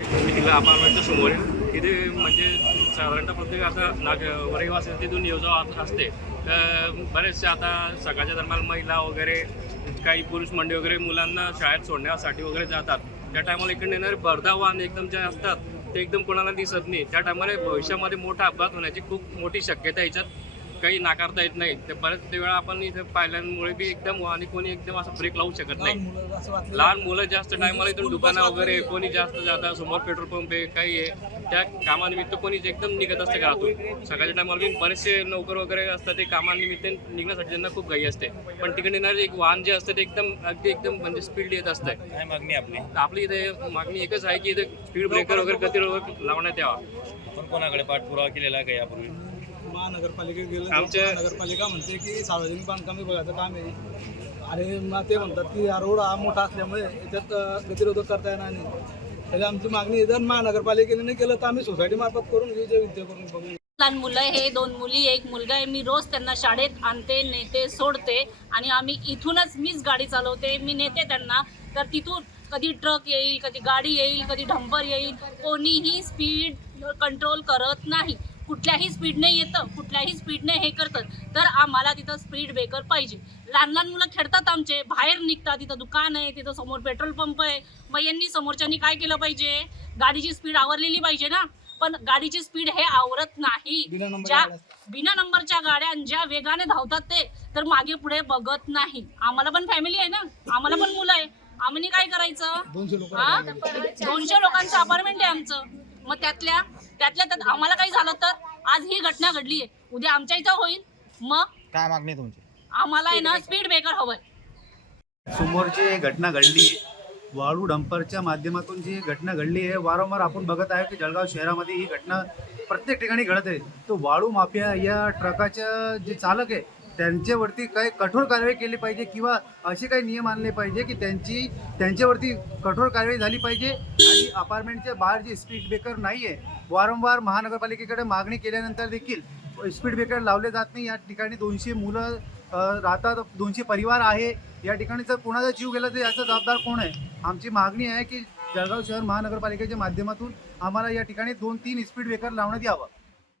तिथला अपार्टमेंटच्या समोर तिथे म्हणजे साधारणतः प्रत्येक आता नाग रहिवासी तिथून योजना असते. तर बरेचसे आता सकाळच्या दरम्यान महिला वगैरे काही पुरुष मंडळी वगैरे मुलांना शाळेत सोडण्यासाठी वगैरे जातात. त्या टायमाला इकडे येणारे भरधाव वाहन एकदम जे असतात ते एकदम कोणाला दिसत नाही. त्या टायमाला भविष्यामध्ये मोठा अपघात होण्याची खूप मोठी शक्यता याच्यात. काही नाकारता येत नाही. ते बरेच वेळा आपण इथे पाहिल्यामुळे बी एकदम आणि कोणी एकदम असं ब्रेक लावू शकत नाही. लहान मुलं जास्त टायमाला इथून दुकानं वगैरे कोणी जास्त जातात समोर पेट्रोल पंप आहे काही आहे. त्या कामानिमित्त कोणी एकदम निघत असते घरातून. सकाळच्या टायमाला बी बरेचसे नोकर वगैरे असतात ते कामानिमित्त निघण्यासाठी त्यांना खूप घाई असते. पण तिकडे येणारे एक वाहन जे असतं ते एकदम अगदी एकदम म्हणजे स्पीड येत असतं. काय मागणी आपली? आपली इथे मागणी एकच आहे की इथे स्पीड ब्रेकर वगैरे गती लावण्यात यावा. आपण कोणाकडे पाठपुरावा केलेला आहे का यापूर्वी? महानगरपालिकेत गेलं आमच्या- महानगरपालिका म्हणते की सार्वजनिक बांधकाम विभागाचं काम आहे. आणि मग ते म्हणतात की हा रोड हा मोठा असल्यामुळे याच्यात अं, गतिरोधक करता येणार नाही. तरी आमची मागणी आहे, जर महानगरपालिकेने नाही केलं तर आम्ही सोसायटी मार्फत करून घेऊ जे विद्या करून बघू. लहान मुलं हे दोन मुली एक मुलगा आहे. मी रोज त्यांना शाळेत आणते नेते सोडते. आणि आम्ही इथूनच मीच गाडी चालवते. मी नेते त्यांना. तर तिथून कधी ट्रक येईल कधी गाडी येईल कधी डंपर येईल कोणीही स्पीड कंट्रोल करत नाही. कुठल्याही स्पीडने येतं कुठल्याही स्पीडने हे करतं तर आम्हाला तिथं स्पीड ब्रेकर पाहिजे. लहान लहान मुलं खेळतात आमचे बाहेर निघतात तिथं दुकान आहे तिथं समोर पेट्रोल पंप आहे. मग यांनी समोरच्यांनी काय केलं पाहिजे? गाडीची स्पीड आवरलेली पाहिजे ना. पण गाडीची स्पीड हे आवरत नाही. ज्या बिना नंबरच्या गाड्या ज्या वेगाने धावतात ते तर मागे पुढे बघत नाही. आम्हाला पण फॅमिली आहे ना. आम्हाला पण मुलं आहे. आम्ही काय करायचं? हा? दोनशे लोकांचं अपार्टमेंट आहे आमचं. मग त्यातल्या त्यातल्या त्यात आम्हाला काही झालं तर? आज ही घटना घडली आहे. उद्या आमच्या इथं होईल. मग काय मागणी आहे तुमची? आम्हाला आहे ना स्पीड ब्रेकर हवंय. समोरची घटना घडली वाळू डंपरच्या माध्यमातून जी घटना घडली आहे वारंवार आपण बघत आहे की जळगाव शहरामध्ये ही घटना प्रत्येक ठिकाणी घडत आहे. तो वाळू माफिया या ट्रकाच्या जे चालक आहे त्यांच्यावरती काही कठोर कारवाई केली पाहिजे किंवा असे काही नियम आणले पाहिजे की त्यांची त्यांच्यावरती कठोर कारवाई झाली पाहिजे आणि अपार्टमेंटच्या बाहेर जे स्पीड ब्रेकर नाही आहे वारंवार महानगरपालिकेकडे मागणी केल्यानंतर देखील स्पीड ब्रेकर लावले जात नाही. या ठिकाणी दोनशे मुलं राहतात दोनशे परिवार आहे. या ठिकाणी जर कोणाचा जीव गेला तर याचा जबाबदार कोण आहे? आमची मागणी आहे की जळगाव शहर महानगरपालिकेच्या माध्यमातून आम्हाला या ठिकाणी दोन तीन स्पीड ब्रेकर लावण्यात यावं.